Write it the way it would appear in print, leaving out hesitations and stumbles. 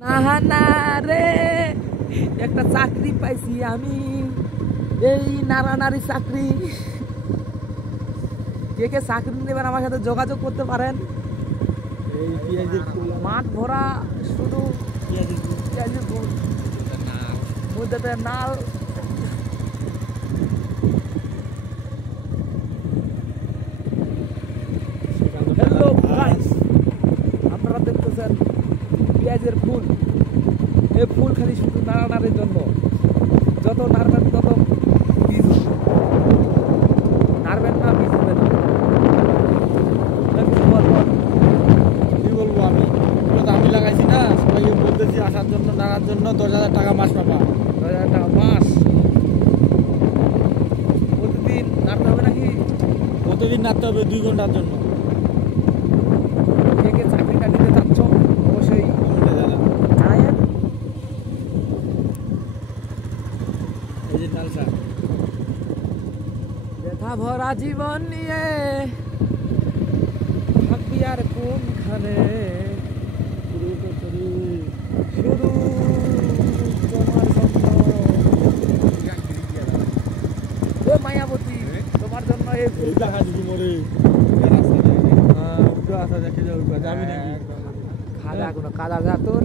না না রে, একটা চাকরি পাইছি আমি, এই নাড়ানাড়ি চাকরি। কে কে চাকরি নেবেন আমার সাথে যোগাযোগ করতে পারেন। এই পেঁয়াজের ফুল, মাঠ ভরা শুধু পেঁয়াজের ফুল, মধ্যে নাল। হ্যালো গাইস, আপনারা দেখতেছেন পেঁয়াজের ফুল। এই ফুল খালি শুধু নাড়ানাড়ির জন্য, যত নাড়বেন তত বীজ নাড়বেন না, বীজ হবে না। কি বলবো আমি, তো আমি লাগাইছি না, সবাইকে বলতেছি আসার জন্য, নাড়ার জন্য 10,000 টাকা মাস পাবা। 10,000 টাকা মাস, প্রতিদিন নাড়তে হবে নাকি? প্রতিদিন নাড়তে হবে 2 ঘন্টার জন্য। কে কে চাকরিটা নিতে চাচ্ছ অবশ্যই কমেন্টে জানান। জানাইয়েন। এই যে লাল শাক, ব্যথা ভরা জীবন নিয়ে থাকবি আর কোনখানে, শুধু তোমার জন্য ও মায়াবতী, তোমার জন্য এই ফুল। এই দেখা দিদি মরে উল্টো আসা দেখে যাও, যাবি নাকি? খাদা কোনো কাদা যা তোর